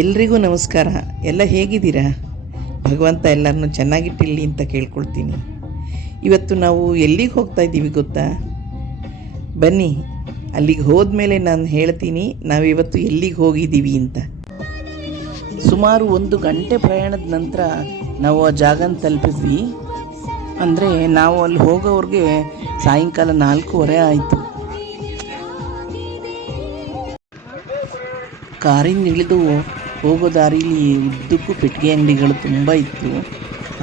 ಎಲ್ರಿಗೂ ನಮಸ್ಕಾರ. ಎಲ್ಲ ಹೇಗಿದ್ದೀರಾ? ಭಗವಂತ ಎಲ್ಲರನ್ನು ಚೆನ್ನಾಗಿಟ್ಟಿರಲಿ ಅಂತ ಕೇಳ್ಕೊಳ್ತೀನಿ. ಇವತ್ತು ನಾವು ಎಲ್ಲಿಗೆ ಹೋಗ್ತಾ ಇದ್ದೀವಿ ಗೊತ್ತಾ? ಬನ್ನಿ, ಅಲ್ಲಿಗೆ ಹೋದ್ಮೇಲೆ ನಾನು ಹೇಳ್ತೀನಿ ನಾವಿವತ್ತು ಎಲ್ಲಿಗೆ ಹೋಗಿದ್ದೀವಿ ಅಂತ. ಸುಮಾರು ಒಂದು ಗಂಟೆ ಪ್ರಯಾಣದ ನಂತರ ನಾವು ಆ ಜಾಗನ ತಲುಪಿದ್ವಿ. ಅಂದರೆ ನಾವು ಅಲ್ಲಿ ಹೋಗೋವ್ರಿಗೆ ಸಾಯಂಕಾಲ ನಾಲ್ಕೂವರೆ ಆಯಿತು. ಕಾರಿಂದ ಇಳಿದು ಹೋಗೋ ದಾರಿಲಿ ಉದ್ದಕ್ಕೂ ಪೆಟ್ಟಿಗೆ ಅಂಗಡಿಗಳು ತುಂಬ ಇತ್ತು.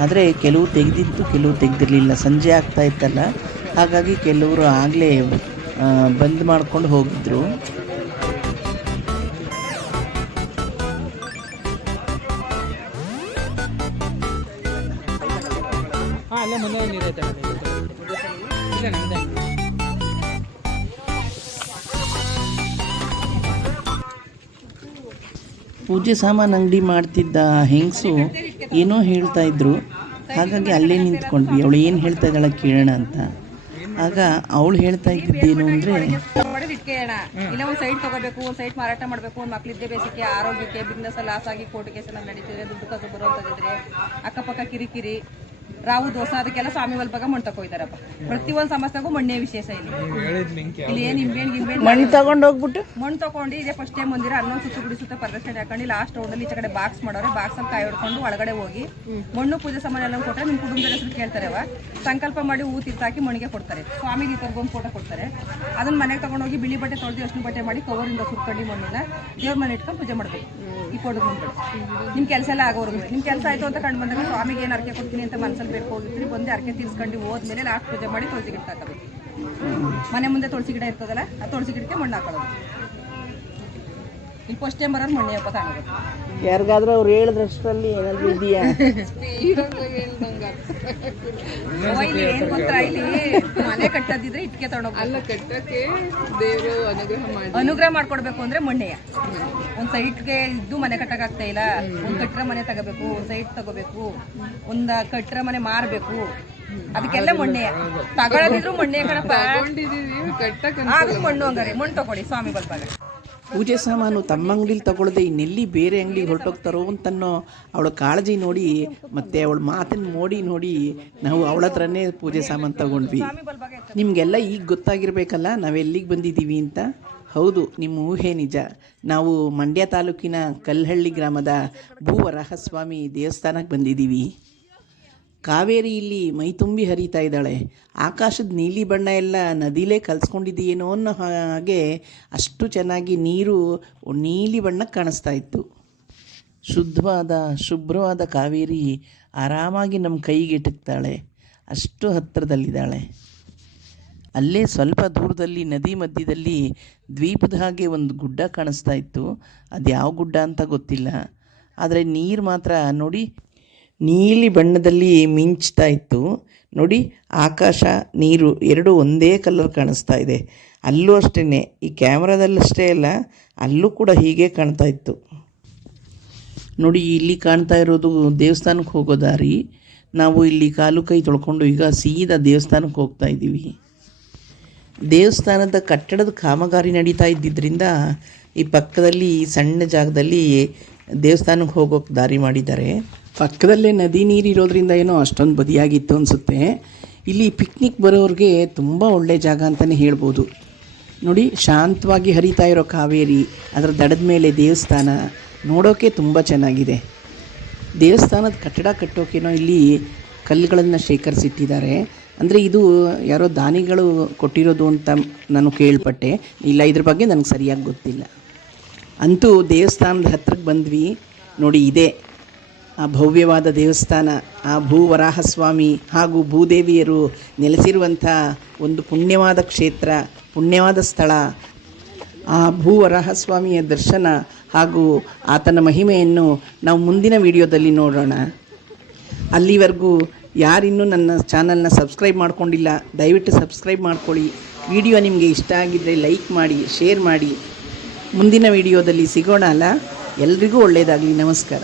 ಆದರೆ ಕೆಲವು ತೆಗೆದಿತ್ತು, ಕೆಲವು ತೆಗೆದಿರಲಿಲ್ಲ. ಸಂಜೆ ಆಗ್ತಾ ಇತ್ತಲ್ಲ. ಹಾಗಾಗಿ ಕೆಲವರು ಆಗಲೇ ಬಂದ್ ಮಾಡ್ಕೊಂಡು ಹೋಗಿದ್ರು. ಅಲ್ಲೇ ಪೂಜೆ ಸಾಮಾನು ಅಂಗಡಿ ಮಾಡ್ತಿದ್ದ ಹೆಂಗಸು ಏನೋ ಹೇಳ್ತಾ ಇದ್ರು. ಹಾಗಾಗಿ ಅಲ್ಲೇ ನಿಂತ್ಕೊಂಡ್ವಿ. ಅವಳು ಏನು ಹೇಳ್ತಾ ಇದ್ದಾಳೆ ಕೇಳೋಣ ಅಂತ. ಆಗ ಅವಳು ಹೇಳ್ತಾ ಇದ್ದಿದ್ದೇನು ಅಂದರೆ, ಇಲ್ಲ, ಒಂದು ಸೈಟ್ ತಗೋಬೇಕು, ಒಂದು ಸೈಟ್ ಮಾರಾಟ ಮಾಡಬೇಕು, ಒಂದು ಮಕ್ಕಳಿದ್ದೆ ಬೇಸಿಗೆ, ಆರೋಗ್ಯಕ್ಕೆ ಬಿಸ್ನೆಸ್ ಲಾಸ್ ಆಗಿ ಕೋರ್ಟ್ ಕೇಸ್ ಎಲ್ಲ ನಡೀತಿದ್ರೆ ದುಡ್ಡು ಕಾಸು ಅಕ್ಕಪಕ್ಕ ಕಿರಿಕಿರಿ. ರಾವು ದೋಸ ಅದಕ್ಕೆಲ್ಲ ಸ್ವಾಮಿ ವಲ್ಭಾಗ ಮಣ್ಣು ತಗೋಯ್ತಾರಪ್ಪ ಪ್ರತಿಯೊಂದು ಸಮಸ್ಯೆಗೂ ಮಣ್ಣೇ ವಿಶೇಷ ಇಲ್ಲಿ. ಇಲ್ಲಿ ಏನು ನಿಂಬೆಹಣ್ಣು ಗಿಂಬೆಹಣ್ಣು ಮಣ್ಣು ತಗೊಂಡು ಹೋಗ್ಬಿಟ್ಟು? ಮಣ್ಣು ತಗೊಂಡು ಇದೆ ಫಸ್ಟ್ ಟೈಮ್ ಬಂದಿರ ಹನ್ನೊಂದು ಸುತ್ತು ಗುಡಿ ಸುತ್ತ ಪ್ರದಕ್ಷಿಣೆ ಹಾಕೊಂಡು ಲಾಸ್ಟ್ ರೌಂಡಲ್ಲಿ ಈಚೆ ಕಡೆ ಬಾಕ್ಸ್ ಮಾಡೋರೆ. ಬಾಕ್ಸ್ ಅಲ್ಲಿ ಕಾಯಿ ಹೊಡ್ಕೊಂಡು ಒಳಗಡೆ ಹೋಗಿ ಮಣ್ಣು ಪೂಜೆ ಸಮಾನ ಎಲ್ಲ ಕೊಟ್ಟರೆ ನಿಮ್ಮ ಕುಟುಂಬದ ಹೆಸರು ಕೇಳ್ತಾರೆ ಅವ. ಸಂಕಲ್ಪ ಮಾಡಿ ಹೂ ತೀರ್ಥಾಕಿ ಮಣ್ಣಿಗೆ ಕೊಡ್ತಾರೆ. ಸ್ವಾಮಿ ಈ ಒಂದು ಫೋಟೋ ಕೊಡ್ತಾರೆ. ಅದನ್ನ ಮನೆಗೆ ತಗೊಂಡೋಗಿ ಬಿಳಿ ಬಟ್ಟೆ ತೊಳೆದು ಅಷ್ಟು ಬಟ್ಟೆ ಮಾಡಿ ಕವರಿಂದ ಸುತ್ಕೊಂಡು ಮಣ್ಣನ್ನ ದೇವ್ರ ಮನೆ ಇಟ್ಕೊಂಡು ಪೂಜೆ ಮಾಡಬೇಕು. ಈ ಫೋಟೋ ನಿಮ್ ನಿಮ್ಮ ಕೆಲಸ ಎಲ್ಲ ಆಗೋರು ನಿಮ್ಮ ಕೆಲಸ ಆಯ್ತು ಅಂತ ಕಂಡು ಬಂದಾಗ ಸ್ವಾಮಿಗೆ ಏನು ಅರ್ಕೆ ಕೊಡ್ತೀನಿ ಅಂತ ಮನಸ್ಸಲ್ಲಿ ಬೇಕು ಹೋಗಿರ್ತೀರಿ ಬಂದು, ಅರ್ಕೆ ತೀರ್ಸ್ಕೊಂಡು ಹೋದ್ಮೇಲೆ ಲಾಸ್ಟ್ ಪೂಜೆ ಮಾಡಿ ತುಳಸಿ ಗಿಡ ಹಾಕೋಬೇಕು ಮನೆ ಮುಂದೆ ತುಳಸಿ ಗಿಡ ಇರ್ತದಲ್ಲ, ಆ ತುಳಸಿ ಗಿಡಕ್ಕೆ ಮಣ್ಣು ಹಾಕೊಳ್ಳೋದು. ಇಲ್ಲಿ ಫಸ್ಟ್ ಟೈಮ್ ಬರೋರು ಮಣ್ಣೆ ಹಬ್ಬ ಕಾಣಬೇಕು ಯಾರಿಗಾದ್ರೂ ಅವ್ರು ಹೇಳಿದ್ರಷ್ಟರಲ್ಲಿ ಏನಾದರೂ ಇದೆಯಾ? ಇಲ್ಲಿ ಏನ್ ಗೊತ್ತಾ ಇಲ್ಲಿ ಮನೆ ಕಟ್ಟದಿದ್ರೆ ಇಟ್ಕೆ ತಗೊಂಡೋಗ ಅಲ್ಲ ಕಟ್ಟಕ್ಕೆ ದೇವರು ಅನುಗ್ರಹ ಮಾಡಿ. ಅನುಗ್ರಹ ಮಾಡ್ಕೊಡ್ಬೇಕು ಅಂದ್ರೆ ಮಣ್ಣೆಯ. ಒಂದ್ ಸೈಟ್ಗೆ ಇದ್ದು ಮನೆ ಕಟ್ಟಕ್ ಆಗ್ತಾ ಇಲ್ಲ. ಒಂದ್ ಕಟ್ಟರ ಮನೆ ತಗೋಬೇಕು ಒಂದ್ ಸೈಟ್ ತಗೋಬೇಕು ಒಂದ ಕಟ್ಟರ ಮನೆ ಮಾರ್ಬೇಕು. ಅದಕ್ಕೆಲ್ಲ ಮಣ್ಣೆಯ. ತಗೊಳದಿದ್ರು ಮಣ್ಣೆ ಕಣಪ್ಪ. ತಗೊಂಡಿದೀವಿ ಕಟ್ಟಕ್ಕೆ ಮಣ್ಣು ಹಂಗಾರೆ. ಮಣ್ಣು ತಗೊಳ್ಳಿ ಸ್ವಾಮಿ ಬಲ್ಬಾಗ. ಪೂಜೆ ಸಾಮಾನು ತಮ್ಮ ಅಂಗಡಿಲಿ ತಗೊಳ್ಳದೆ ಇನ್ನೆಲ್ಲಿ ಬೇರೆ ಅಂಗಡಿಗೆ ಹೊರಟೋಗ್ತಾರೋ ಅಂತನೋ ಅವಳ ಕಾಳಜಿ ನೋಡಿ ಮತ್ತು ಅವಳ ಮಾತನ್ನು ನೋಡಿ ನೋಡಿ ನಾವು ಅವಳ ಹತ್ರನೇ ಪೂಜೆ ಸಾಮಾನು ತಗೊಂಡ್ವಿ. ನಿಮಗೆಲ್ಲ ಈಗ ಗೊತ್ತಾಗಿರ್ಬೇಕಲ್ಲ ನಾವೆಲ್ಲಿಗೆ ಬಂದಿದ್ದೀವಿ ಅಂತ? ಹೌದು ನಿಮ್ಮ ಊಹೆ ನಿಜ. ನಾವು ಮಂಡ್ಯ ತಾಲೂಕಿನ ಕಲ್ಲಹಳ್ಳಿ ಗ್ರಾಮದ ಭೂವರಾಹಸ್ವಾಮಿ ದೇವಸ್ಥಾನಕ್ಕೆ ಬಂದಿದ್ದೀವಿ ಕಾವೇರಿ ಇಲ್ಲಿ ಮೈ ತುಂಬಿ ಹರಿತಾ ಇದ್ದಾಳೆ. ಆಕಾಶದ ನೀಲಿ ಬಣ್ಣ ಎಲ್ಲ ನದಿಲೇ ಕಲ್ಸ್ಕೊಂಡಿದೆಯೇನೋ ಅನ್ನೋ ಹಾಗೆ ಅಷ್ಟು ಚೆನ್ನಾಗಿ ನೀರು ನೀಲಿ ಬಣ್ಣಕ್ಕೆ ಕಾಣಿಸ್ತಾ ಇತ್ತು. ಶುದ್ಧವಾದ, ಶುಭ್ರವಾದ ಕಾವೇರಿ ಆರಾಮಾಗಿ ನಮ್ಮ ಕೈಗೆ ಎಟಕ್ತಾಳೆ ಅಷ್ಟು ಹತ್ತಿರದಲ್ಲಿದ್ದಾಳೆ ಅಲ್ಲೇ ಸ್ವಲ್ಪ ದೂರದಲ್ಲಿ, ನದಿ ಮಧ್ಯದಲ್ಲಿ ದ್ವೀಪದ ಹಾಗೆ ಒಂದು ಗುಡ್ಡ ಕಾಣಿಸ್ತಾ ಇತ್ತು. ಅದು ಯಾವ ಗುಡ್ಡ ಅಂತ ಗೊತ್ತಿಲ್ಲ. ಆದರೆ ನೀರು ಮಾತ್ರ ನೋಡಿ ನೀಲಿ ಬಣ್ಣದಲ್ಲಿ ಮಿಂಚ್ತಾ ಇತ್ತು. ನೋಡಿ, ಆಕಾಶ, ನೀರು ಎರಡು ಒಂದೇ ಕಲರ್ ಕಾಣಿಸ್ತಾ ಇದೆ. ಅಲ್ಲೂ ಅಷ್ಟೇ ಈ ಕ್ಯಾಮ್ರಾದಲ್ಲಷ್ಟೇ ಅಲ್ಲ, ಅಲ್ಲೂ ಕೂಡ ಹೀಗೆ ಕಾಣ್ತಾ ಇತ್ತು. ನೋಡಿ, ಇಲ್ಲಿ ಕಾಣ್ತಾ ಇರೋದು ದೇವಸ್ಥಾನಕ್ಕೆ ಹೋಗೋ ದಾರಿ. ನಾವು ಇಲ್ಲಿ ಕಾಲು ಕೈ ತೊಳ್ಕೊಂಡು ಈಗ ಸೀದಾ ದೇವಸ್ಥಾನಕ್ಕೆ ಹೋಗ್ತಾ ಇದ್ದೀವಿ. ದೇವಸ್ಥಾನದ ಕಟ್ಟಡದ ಕಾಮಗಾರಿ ನಡೀತಾ ಇದ್ದಿದ್ದರಿಂದ ಈ ಪಕ್ಕದಲ್ಲಿ ಸಣ್ಣ ಜಾಗದಲ್ಲಿ ದೇವಸ್ಥಾನಕ್ಕೆ ಹೋಗೋಕೆ ದಾರಿ ಮಾಡಿದ್ದಾರೆ. ಪಕ್ಕದಲ್ಲೇ ನದಿ ನೀರು ಇರೋದ್ರಿಂದ ಏನೋ ಅಷ್ಟೊಂದು ಬದಿಯಾಗಿತ್ತು ಅನಿಸುತ್ತೆ. ಇಲ್ಲಿ ಪಿಕ್ನಿಕ್ ಬರೋರಿಗೆ ತುಂಬ ಒಳ್ಳೆ ಜಾಗ ಅಂತಲೇ ಹೇಳ್ಬೋದು. ನೋಡಿ, ಶಾಂತವಾಗಿ ಹರಿತಾ ಇರೋ ಕಾವೇರಿ, ಅದರ ದಡದ ಮೇಲೆ ದೇವಸ್ಥಾನ, ನೋಡೋಕೆ ತುಂಬ ಚೆನ್ನಾಗಿದೆ. ದೇವಸ್ಥಾನದ ಕಟ್ಟಡ ಕಟ್ಟೋಕೇನೋ ಇಲ್ಲಿ ಕಲ್ಲುಗಳನ್ನು ಶೇಖರಿಸಿಟ್ಟಿದ್ದಾರೆ. ಅಂದರೆ ಇದು ಯಾರೋ ದಾನಿಗಳು ಕೊಟ್ಟಿರೋದು ಅಂತ ನಾನು ಕೇಳ್ಪಟ್ಟೆ. ಇಲ್ಲ, ಇದ್ರ ಬಗ್ಗೆ ನನಗೆ ಸರಿಯಾಗಿ ಗೊತ್ತಿಲ್ಲ. ಅಂತೂ ದೇವಸ್ಥಾನದ ಹತ್ರಕ್ಕೆ ಬಂದ್ವಿ. ನೋಡಿ ಇದೆ. ಆ ಭವ್ಯವಾದ ದೇವಸ್ಥಾನ, ಆ ಭೂವರಾಹಸ್ವಾಮಿ ಹಾಗೂ ಭೂದೇವಿಯರು ನೆಲೆಸಿರುವಂಥ ಒಂದು ಪುಣ್ಯವಾದ ಕ್ಷೇತ್ರ, ಪುಣ್ಯವಾದ ಸ್ಥಳ. ಆ ಭೂವರಾಹಸ್ವಾಮಿಯ ದರ್ಶನ ಹಾಗೂ ಆತನ ಮಹಿಮೆಯನ್ನು ನಾವು ಮುಂದಿನ ವಿಡಿಯೋದಲ್ಲಿ ನೋಡೋಣ. ಅಲ್ಲಿವರೆಗೂ ಯಾರಿನ್ನೂ ನನ್ನ ಚಾನಲ್ನ ಸಬ್ಸ್ಕ್ರೈಬ್ ಮಾಡ್ಕೊಂಡಿಲ್ಲ, ದಯವಿಟ್ಟು ಸಬ್ಸ್ಕ್ರೈಬ್ ಮಾಡ್ಕೊಳ್ಳಿ. ವಿಡಿಯೋ ನಿಮಗೆ ಇಷ್ಟ ಆಗಿದ್ದರೆ ಲೈಕ್ ಮಾಡಿ, ಶೇರ್ ಮಾಡಿ. ಮುಂದಿನ ವಿಡಿಯೋದಲ್ಲಿ ಸಿಗೋಣ ಅಲ್ಲ? ಎಲ್ರಿಗೂ ಒಳ್ಳೆಯದಾಗಲಿ ನಮಸ್ಕಾರ.